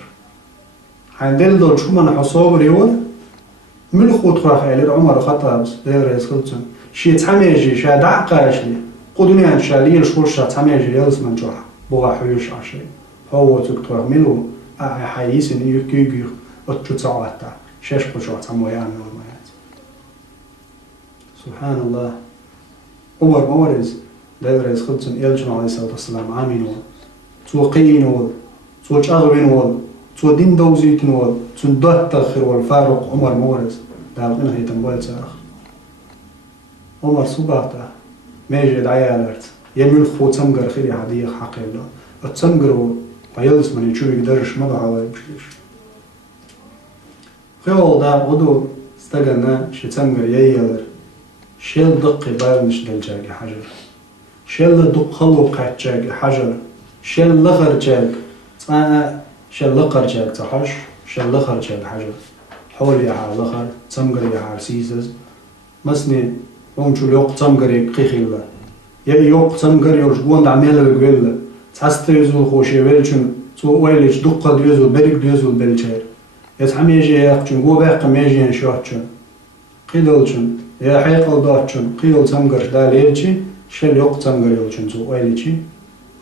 عندل دول شو من حصاب ريول من خود خلق إلى عمر خطابس دير يسخلتن شيء تميجي شا دعقاش لي قدنيا شالير شوش تميجي يلس من جوعر بوا حيوش عشي هو تكتور ملو حييسن يكيجير وتشتعاتا شاش قشوع تمويان والميات سبحان الله عمر مورز داير يسخلتن إلجن عليه الصلاة والسلام عامين وول توقيين وول توجأغوين وول تو دين دوزيتن وول تندوه تلخير والفاروق عمر مورز داير إنه يتنبويل ساخ عمر صباحته ميجي العيالات يميل خو تمقر خيري حديق حقيب له التمقر ويلس من يشوف يقدرش مضى على يبشلش خيول دا غدو استقلنا شي تمقر ييلر شيل دقي بالنش دلجاقي حجر شل دقلو قاتجاق حجر شل لغر جاق شل لغر جاق تحش شل لغر جاق حجر حول يحار لغر تمقر يحار سيسز مسني ومشو اليوق تمقر يقيخي الله يوق تمقر يرجبون دعميلا بقبيلا تحستيزو خوشي ويلشن تو ويلش دقل ديوزو بريك ديوزو بالجير يتحم يجي يقشن قو باقم يجي ينشوحشن قيدلشن يا حيقل داتشن قيل تمقر داليلشي شل يوق تمقر يلشن تو ويلشي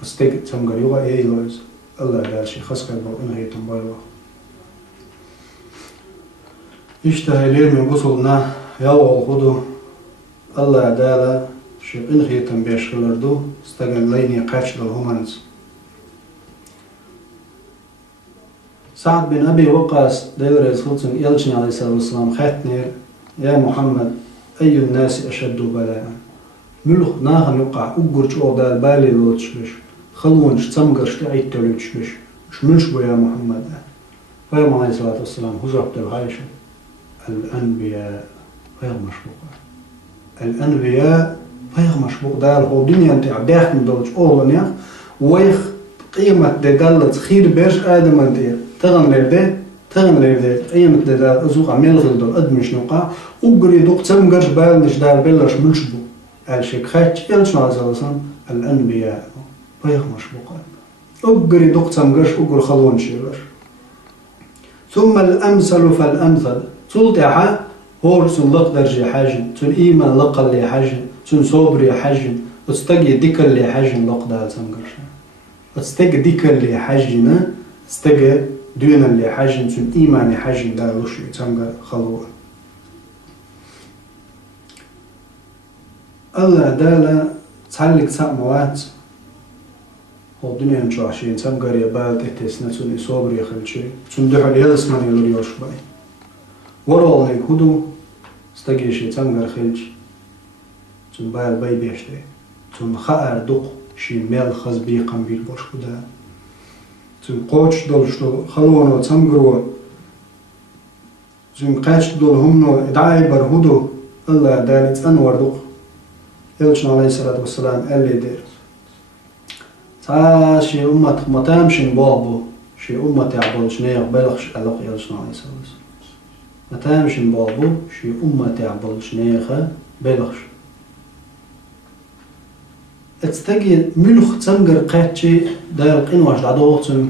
وستيق تمقر يوغا يلوز الله دالشي خسق البو إنهي تنبايوه اشتهي لير من بصلنا يوغا الخدو الله دالا شي إنهي تنبيش خلردو استقل ليني قاتش للهمانز سعد بن أبي وقاص داير يسخلتن يلشن عليه الصلاة والسلام خاتنير يا محمد أي الناس أشد بلاء ملخ ناغن يقع أقرش أغدال بالي لوتشلش خلونش تمقرش تعيد تلوتشلش شملش بو يا محمد فيوم عليه الصلاة والسلام هزرت الهايشة الأنبياء غير مشبوقة الأنبياء غير مشبوق دال هو دنيا انت عداخ من دولش أغلن يخ ويخ قيمة دالت خير برش آدم أنتير تغن ليردي قيمة دال أزوق عميل غلدو أدمش نوقع وقري دوق تمقرش بالنش دار بلش ملشبو الشيك خاتش يلش نعزلسان الأنبياء بيغ مشبوقات وقري دوق تمقرش وقر خلون شيرش ثم الأمثل فالأمثل تلتحى هور سن لقدر جي حاجن سن إيمان لقل لي حاجن سن صبر يا حاجن استجي ديكل لي حاجن لقدر تمقرش استجي ديكل لي حاجن استجي دون اللي حاجن سن إيمان حاجن دا لوش تمقر خلوه الله دالا تعلق ساموات هو الدنيا نشوع شيء تمقر يبال تهتسنا سن صبر يا خلشي سن دحل يلسمن يلوريوش باي ورول هيكودو استجي شيء تمقر خلش سن بايل باي بيشتي سن خائر دق شيء مال خز بي قنبيل بوش كدا سن قوش دول شتو خلوانو تمقرو سن قاش دول همنو ادعاي برهودو الله دالت انور دق يلشن عليه الصلاة والسلام قال لي دير تا شي أمة ما تامشين بابو شي أمة تعبول شنيق بلغش ألق يلشن عليه الصلاة والسلام ما تامشين بابو شي أمة تعبول شنيق بلغش اتستجي ملخ تمقر قاتشي دال قنواش دعوتن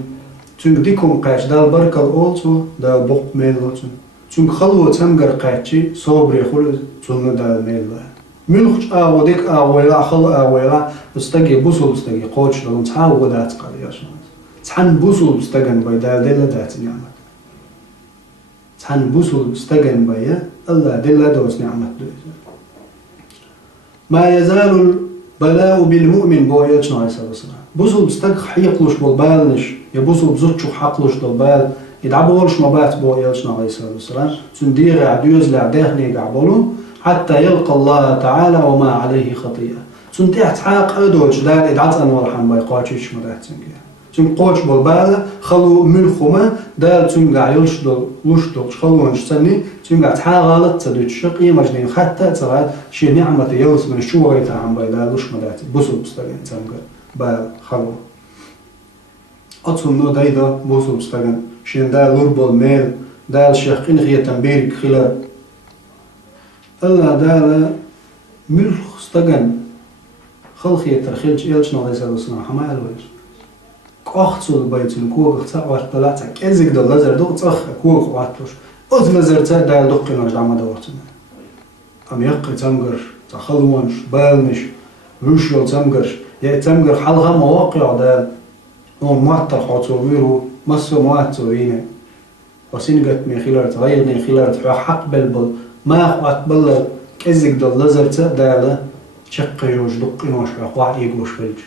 تنك ديكم قاتش دال بركة الأولتو دال بق ميلوتن تنك خلوة تمقر قاتشي صوبري خلو تنك دال ميلو ملخش وديك ولا خل ولا استجي بوصل استجي قوتش لو تعاود دات قريش تحن بوصل استجن بيدال دل دات نعمة تحن بوصل استجن بيا الله دل دوس نعمة ما يزال البلاء بالمؤمن بوياتش نايس الصلاة بوصل استج حيقلش بالبالش يبوصل بزوجش حقلش بالبال يدعبولش مبات بوياتش نايس الصلاة تندير عديوز لعدهني قعبولو حتى يلقى الله تعالى وما عليه خطيئة سنتيح تحاق أدوش دال إدعات أنوال حنباي قواتيش مدات سنجيه سن قوش بالبالة خلو ملخوما دال سنقع يلشدل وشدلش خلوانش سني سنقع تحاق غالط تدوش شقية مجنين حتى تغاد شي نعمة يوس من الشو غيتا حنباي دالوش مدات بوصل بستغن سنقع بال خلو أتصل نو دايدا بوصل بستغن شين دال لربول ميل دال شيخين غية تنبيرك خلال الله دالا ملخ استجن خلقي ترخيلش إلش نالي سلسنا حما ألوش كأختصو البيتون كوغ تسعوات طلعتا كيزيك دل لزر دوغ تخ كوغ واتوش أذ لزر تسا دال دوغي ناش دعما دورتنا أم يقي تمقر تخلوانش بالنش لوشيو تمقرش يأي تمقر حلغا مواقع دال نون معطر حوتو ويرو مسو مواتو ويني وسين قد من خلال تغيرني خلال حق بلبل ما أخوات بلد كزيك دل لزرت دالا شقيوش دقينوش أخوات إيقوش خلج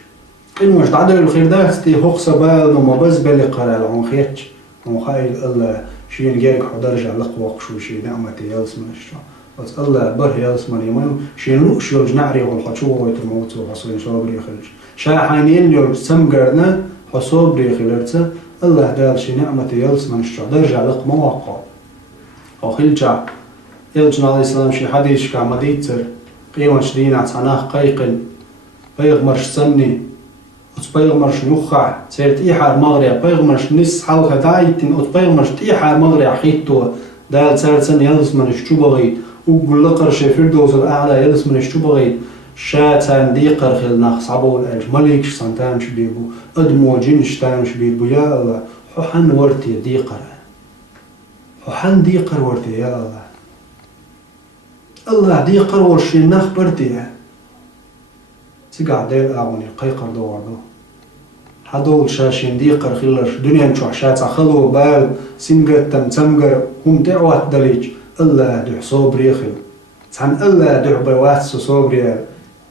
قينوش تعدل الخير داستي هقصة بال وما بز بالي قرال عن خيتش ومخايل الله شين جارك حدرجع لقواق شو شي نعمتي يلس من الشعب بس الله بره يلس من يمانو شين لوش يرج نعري والحشوة ويترموتو وحصولين صابري خلج شاحانين يرج سمقرنا حصوبري خلرتا الله دال شي نعمتي يلس من الشعب درجع لق مواقع أو خلجع يلجن عليه السلام شي حديث كعمديتر قيمة شدين عتعناه قيقل بيغمرش سمني وتبيغمرش نخع سيرت إيحار مغريع بيغمرش نس حلقة دايتين وتبيغمرش إيحار مغريع خيطو دال سيرت سن يلس من الشتوبغي وقل لقر شي فردوس الأعلى يلس من الشتوبغي شاتان ديقر خل ناخ صعبو الألج مليكش سنتامش بيبو أدمو جنش تامش بيبو يا الله حوحن ورتي ديقر حوحن ديقر ورتي يا الله الله دي قرور شي نخ برديه تقع دير أعوني قيقر دوردو حدول شاشين دي قر خلش دنيا نشوح شاتع خلو بال سنقر تمقر هم دعوات دليج الله دع صوبري خل تحن الله دع بيوات صوبري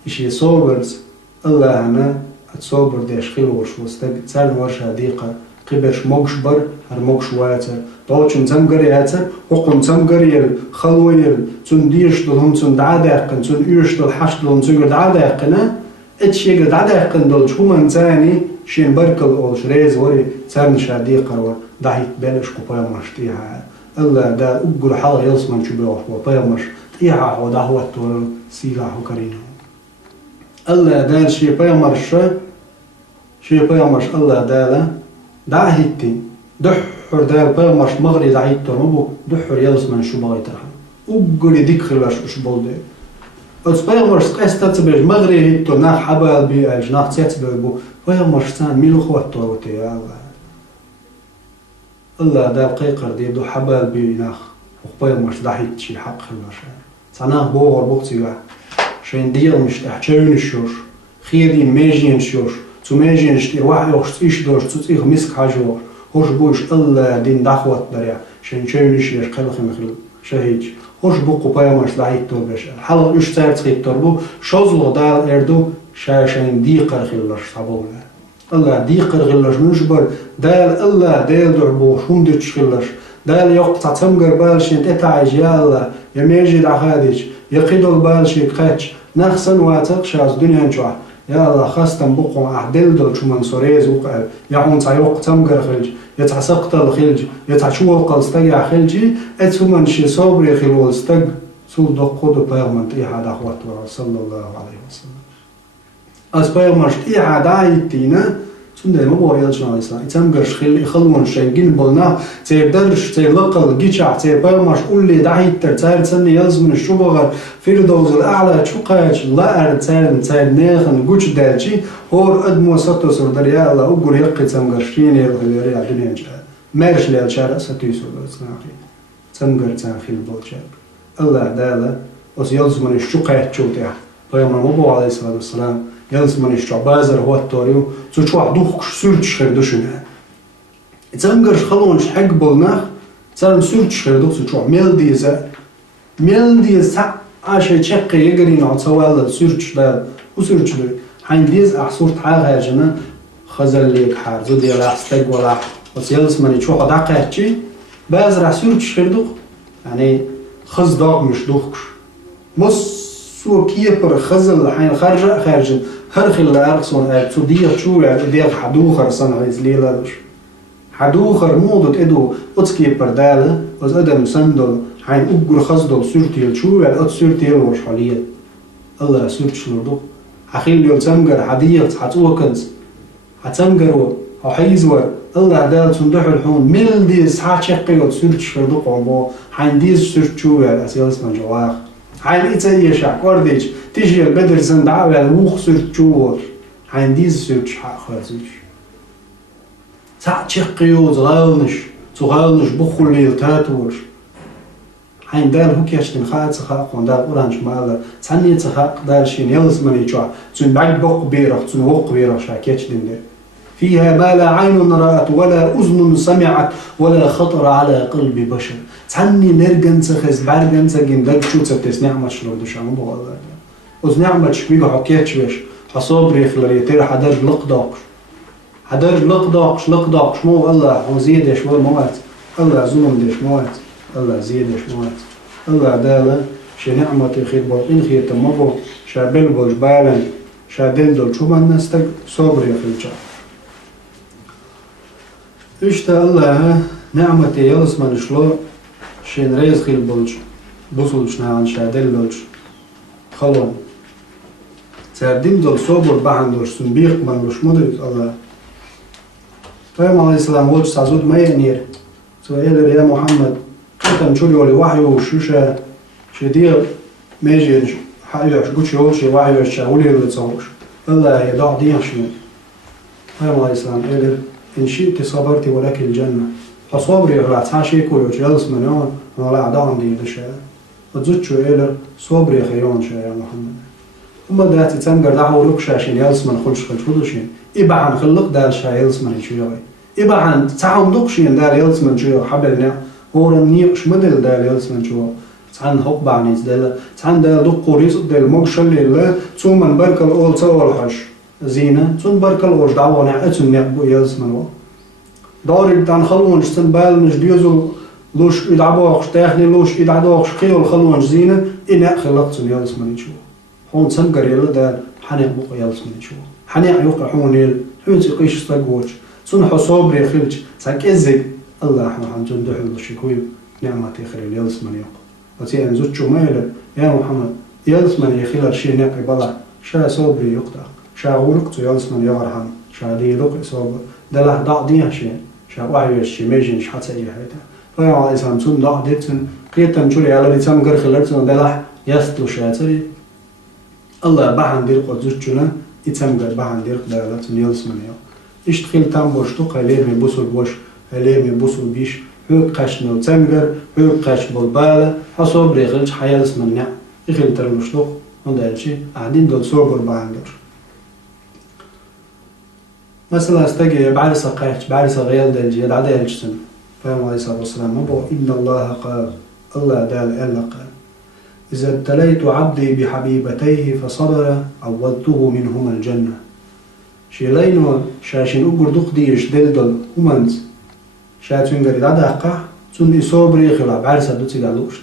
إشي صوبرز الله هنا تصوبر ديش خلوش وستق تسال ورشا دي قر قبش موكشبر هر موكش واتر طوچن تمقر ياتر وقم تمقر يل خلو يل تن ديش دلهم تن دعاداقن تن يوش دل حش دلهم تن دعاداقنا اتش يقر دعاداقن دل شو من تاني شين بركل أولش ريز وري تسارنشا دي قرور دعيت بالش قبايا مشتيها الله دا أقول حال يلسمن شو بيوح وبايا مش تيها ودعوة سيلاح وكرينه الله دا شي بايا مرشا شيء بيامرش الله دالا داهيتي دحر دال بيامرش مغري دعيت ترمبو دحر يلس من شو بغي ترحم وقولي ديك خلاش وش بولدي أس بيامرش قيس تتبرج مغري هيتو ناخ حبال بيعج ناخ تتبرجو بيامرش تان ميلو خوات توتي يا الله الله دال قيقر دي دو حبال بيناخ وبيامرش دعيت شي حق خلاش سناه بوغر بوقتي شين ديال مش تحتشون الشوش خيرين ماجين شوش تو ماجين شتير واحد يوش تيش دوش تيخ مسك حاجور هوش بوش الله دين دخوت دريا شين شون شير خلق مخل شهيج هوش بوقو بيامرش دعيت تو باش حلق يش تاعت خيت تربو شوزلو دال اردو شين ديقر خلش صابولا الله ديقر خلش نجبر دال الله دال دعبو شوندش خلش دال يقطع تمقر بالشين تتعج يا الله يا ماجد عخادج يقيدو بالشي قاتش نخسن واتق شاز دنيا نجوع يا الله خاصة بقوا أحدل دل شو من سوريز وقع يعون تعيوق تمقر خلج يتعسقط الخلج يتعشو القلستق خلجي اتسو من شي صبري خلو الستق سول دقود بيغمنت إيحاد أخوات صلى الله عليه وسلم أس بيغمشت إيحاد عايتينا سنده مبور يلجنا عليه السلام يتمقرش خلون شنقين بلنا تيبدرش تيلقل جيشع تيبرمش قولي دعيت ترتار تسني يلزمن الشبغر فيردوز الأعلى شقاش لا أرتار تار ناخن قوش دالشي هور أدمو ستو سردر يا الله أقول يقي تمقرشين يلغي الدنيا جاء مارش ليالشارع ستو يسردر سناقي تمقر تنخيل بلجاب الله دالا وس يلزمن الشقاش شوتيح بيغمر مبور عليه الصلاة والسلام يلزمن الشعبازر هو التوريو تشوح دوخش سورتش خردوشنا تنقرش خلونش حق بلناخ تسالم سورتش خردوش تشوح ميل ديز عاشي تشقي يقرين عن سوال سورتش دا وسورتش دا حين ديز أحصورت حاجة جنا خزل ليك حار زود يلا استق ولا بس يلزمن تشوح دقيقتي بازر سورتش خردوش يعني خز داق مش دوخش سو كيبر خزل حين خارج هرخل لأرسون تو دير شو يعني دير حدوخر صنع إزليلش حدوخر مودت إدو أتكيبر دالة وز أدم سندل حين أقول خزدل سورتيل شو يعني أت سورتيل وش حاليا الله سورتش لردو حخيل يول تمجر حديث حتوكنز حتمجر وحيزور الله دال صندوق الحون ميل ديز حاشقي وت سورتش لردو قومو حين ديز سورت شو يعني أسيلس من جواخ حين إتسايا شعكورديش تيجي البدر زندعوا على وخ سرت شور حين ديز سرت حق خازش تشقيو زغالنش بخل ليل تاتور حين دال هو كيشتن خاص خاق وندال أورانج مالا تاني تخاق دال شين يلس مني جوا تون بعد بق بيرخ تون وق بيرخ شاكيتش دندر فيها ما لا عين رأت ولا أذن سمعت ولا خطر على قلب بشر تاني نرجن تخز بعرجن تجين دال شو تبتس نعمة شلو دشان بوالله وز نعمة شبيجو حكيتش بيش حصابري خلاليتير حدر لقداقش مو الله هو زيدش موات الله زوم دش موات الله زيدش موات الله دالا شي نعمة خير بطين خير تمبو شابل بوش بالن شادل دول شو من نستق صبري خلجا إشتا الله نعمة يلس من شلو شين ريز خير بوش بوصلش نعن شادل دولش خلون سردين دول صبر بحندوش سنبيخ منوش مدرس الله فهم عليه السلام وجه سعزود ما ينير سؤال يا محمد قلتم شولي ولي وحيو وشوشة شدير ماجي حيوش قوش يوشي وحيوش شاولي اللي تصوش الله يدع ديشين فهم عليه السلام إن شئت صبرت ولك الجنة فصبري غلات حاشيكو يوش يلس منيون ولا عدان دي دشاء وتزوجوا إلر صبري خيون شا يا محمد وما داتي تنقر دعو ركشا شين يلس من خلش خلشودوشين إبعان خلق دال شا يلس من شويوي إبعان تعاون دقشين دال يلس من شويو حبلنا هورا نيقش مدل دال يلس من شويو تعان حق بعنيز دال تعان دال دقو ريس دال مقشل لله تومن بركل أول تول حش زينة تون بركل أوش دعوانا أتون نقبو يلس من و داري تان خلونش تنبال مش ديوزو لوش إدعبوخش تاخني لوش إدعبوخش خيول خلونش زينة إنا خلقتون يلس من شويو هون تنقر يلا دال حنيق بقى يلس من شويو حنيق يوقع هون يل حون تقيش استقوش تون حصابري خلج ساك إزق الله محمد جن دحل الشكوي نعمة خير يلس من يوق وتي أنزوج مايل يا محمد يلس من يخيل شيء نقي بلا شا صبري يقطع شا غورك تو يلس من يغرحم شادي رق صوب دله ضع دي شيء شاب واحد شيء ميجن شحت أي حاجة فيا على إسلام سون ضع ديتن قيتن شو على بيتام غير خلرتن دله يستلو شاتري الله بحن دير قدوشنا يتم غير بحن دير دلالات نيلس منيو إيش تخيل تام بوشتو قليل من بوسو بوش قليل من بوسو بيش هو قشنو تمغر هو قش بالبالة حسب ريغلش حيالس منيا يخيل ترمشتو هذا الشيء قاعدين دول صوبر بعندر مثلا استجي بعد سقاش بعد سغيل دلجي عدا الجسم فهم عليه الصلاة والسلام مبو إن الله قال الله دال إلا قال إذا ابتليت عبدي بحبيبتيه فصبر عوضته منهما الجنة شيلينو شاشين أقر دقديش دلدل همانز شاتون قريد عدا قح تون صبري خلا بعد سدوتي قالوش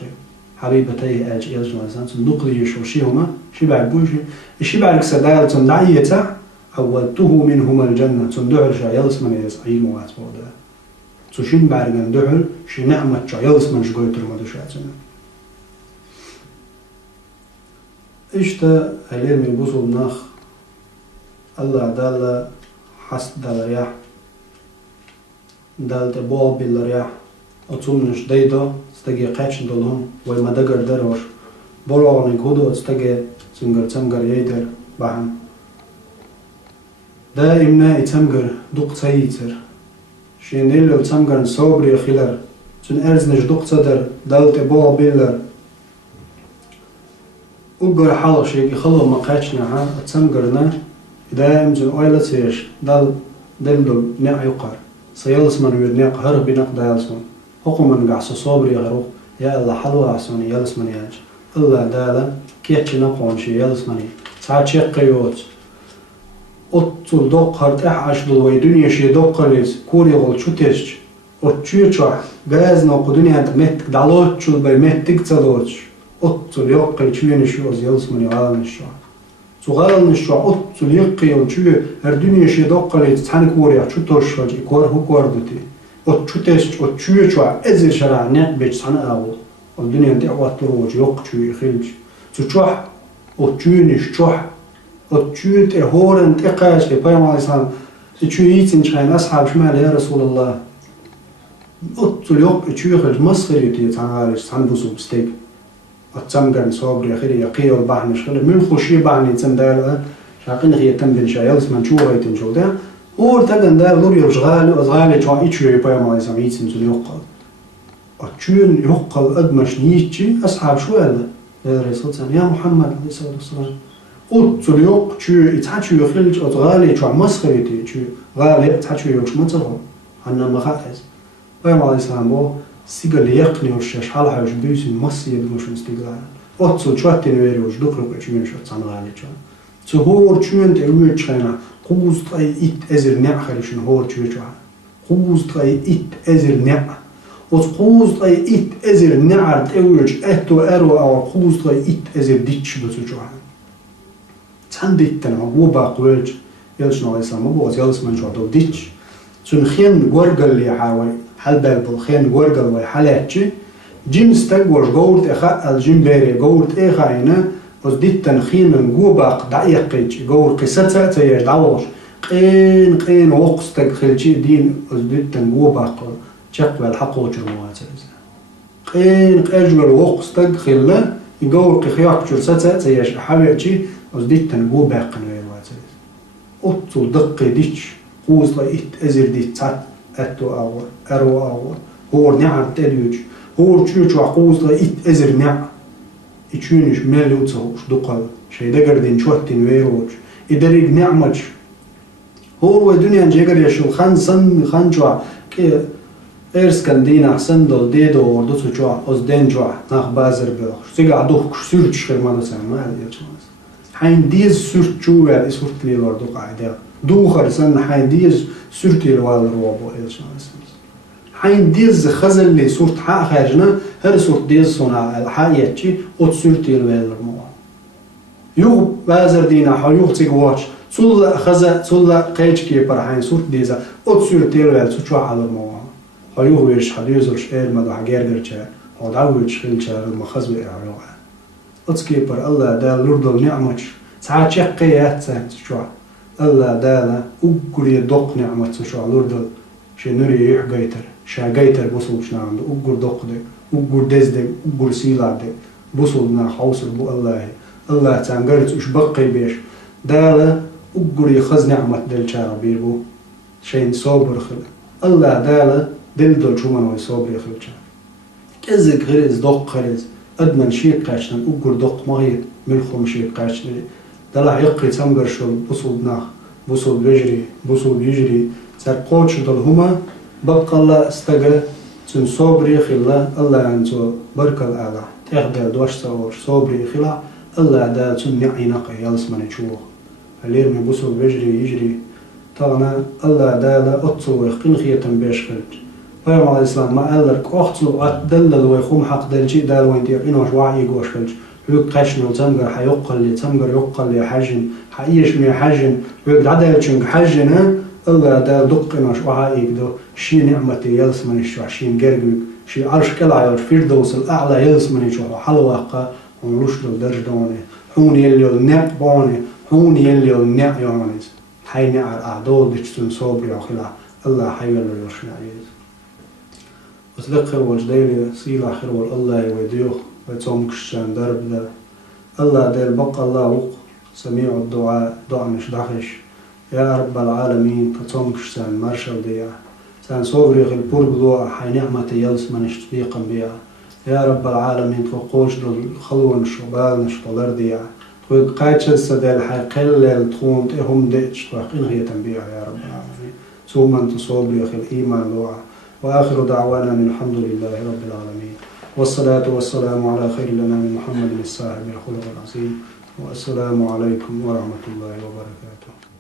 حبيبتيه أج إلج مثلا تون دقديش وشيهما شي بعد بوشي شي بعد سدال تون دعيته عوضته منهما الجنة تندعر شايلس من يسعين موات بودا تشين بعرجن دعر شي نعمة شايلس من شقول ترمدو شاتنا إشتا هليل من بوصل ناخ الله دال حسد دال رياح دال تبوع بالرياح أتصومنش ديدا استجي قاتش دلهم وما دقر دروش بولو نقودو استجي تنقر يدر بحن دائما يتمجر دق تيتر شينيل لو تمجر صبري خلر تن أرزنش دق تدر دالت بوع بيلر أقر حال شيء خلوا مقاتشنا ها تمجرنا دائما جن أيلتيش دل نع يقر سيلس من ورنيق هرب بنق دالسون حكم من قعس صبري غروق يا الله حلوة عسوني يلس من ياج الله دالا كيتش نقون شي يلس مني ساعات شيء قيوت أطول دقهرت أحشدل ويدنيا شي دقليز كوري غل شو تشج أتشيرشح جازنا قدنيا أنت مهتك دالوت شو بي مهتك تلوتش أطول يقل شوين شوز يلس مني غالن الشع تو غالن الشع أطول يقل شو هردنيا شي دقليز تحن كوري شو تشج كور هو كور بتي أتشو تشج أتشيرشح إزر شرع نق بيج تحن أول الدنيا أنت أوات تروج يق شو يخلج تشح أتشينش شح أتشوت هورن تقاش بيام عليه السلام تشويتين شاين أصحاب شمال يا رسول الله أتل يوق تشويخ مسخري تيتعالج تنبسو بستيك أتسمجن صابري خير يقيل بحنش خير من خشي بحني تندال شاقين خي تنبن شايلس من شو هاي تنشو ده هور تجن ده لور يرجعله أزغاله شو يتشوي بيام عليه السلام يتسن يوقل أتشون يوقل أدمش نيتشي أصحاب شو هذا يا رسول الله يا محمد عليه الصلاة والسلام أتل يوق شو يتحشو يخلج أزغاله شو مسخري شو غالي يتحشو يوش متره عنا مخاز بيام عليه السلام بو سيجل يقني وش حالها وش بيسن مصي بدوش مستقلال أتصل شواتين ويري وش دكرك وش مين شو تصنع عليه شو تهور شو أنت أقول شينا قوز تأي إت أزر نع خليشن هور شو شو قوز تأي إت أزر نع وقوز تأي إت أزر نع تأوج أتو أرو أو قوز تأي إت أزر ديتش بتشو تنديت تنعبو باقولج يلش نوع الإسلام أبو أزيلس من شو عدو ديتش تنخين ورقل لي حاوي حل بالبل خين ورقل وحالاتشي جيمس تقوش قورت إخاء الجيمبيري قورت إخاينا وزديت تنخين من قوباق دعيقيج قور قصة تياج دعوش قين وقس تقخلشي دين وزديت تنقوباق شق بالحق وشرموات قين أجول وقس تقخل يقور قخياق جرسة تياج حبيتشي وزديت تنقوباق نويوات أطول دقي ديش قوز لأيت أزر ديت تات أتو أول أرو أول هور نعم تليوج هور تشوش وقوز لأيت أزر نعم يتشونش مالو تصوش دقل شي دقردين شوتين ويروج إدريق نعمج هور ودنيا جيجر يشو خان جوا كي إرسكن دينا سندل ديدو وردوتو جوا أزدين جوا ناخ بازر بلوخ سيقا عدوك سورتش خير مانو سام ما هذا يتشونس حين ديز سورت جوا سورت لي وردو قاعدة دوخر سن حين ديز سورتي الوال روابو يتشونس حين ديز خزل لي سورت حق خارجنا هر سورت ديز صنع الحقيقة أو سورتي الوال الموال يو بازر دينا حيوق تيجواتش صل خزا صل قيش كي برحين سورت ديزا أو سورتي الوال سوتشوا على الموال حيوق ويش حديزرش إير ما ده حجر شيء هذا عويش خيل شيء المخزب إعلوه أتكيبر الله ده لورد النعمة ساعات شقيات ساعات شوا الله دالا أقري دق نعمة شو علوردل شنوري يحجيتر شاجيتر بوصل شناند أقر دق دك أقر دزدك أقر سيلادك بوصلنا حوصل بو الله تانجرت إيش بقي بيش دالا أقري خز نعمة دل شارع بيربو شين صبر خل الله دالا دل دل شو من صبر خل شار كذا غريز دق غريز أدمن شيء قاشنا أقر دق مغير ملخم شيء قاشنا دلا يقري تانجر شو بوصل بيجري سر قوتش دل هما بقى الله استجى تن صبري خلا الله أنتو برك الأعلى تقدر دوش صور صبري خلا الله دا تن نعينك يالس من تشوه الليل من بوصل يجري تانا الله دا لا أتصو يخين خيتم بيشخلج فيوم على الإسلام ما قال لك أختصو أتدلل ويخوم حق دلجي دال وين تيقينوش وعي قوشخلج لوك قشنا وتمجر حيقل تمجر يقل حجن حيش من حجن لوك عدل شنك حجن الله دا دقناش وعي دو شي نعمتي يلس من الشوح شي نجرجك شي عرش كلا يور فردوس الأعلى يلس من الشوح حلوة ونلوش له درج دوني حون يلي النق بوني حون يلي النق يونيز حي نعر أعدول بيشتن صوبري وخلا الله حي ولا يرشنا عيز وتلق خير والجديري سيلا خير والله يوديوخ ويتومكشان درب دا الله دير بقى الله وق سميع الدعاء دعا مش دخش يا رب العالمين كتومكشان مارشال ديا سان صوبري خير بورب دعا حي نعمة يلس من اشتبيقا بيا يا رب العالمين تقوش دل خلون شبال نشطلر ديا تقول قايتش السدال حي قلل تخون تهم ديتش تقين هي تنبيع يا رب العالمين ثم انت صوبري خير إيمان دعا وآخر دعوانا من الحمد لله رب العالمين والصلاة والسلام على خير لنا من محمد الصاحب الخلق العظيم والسلام عليكم ورحمة الله وبركاته.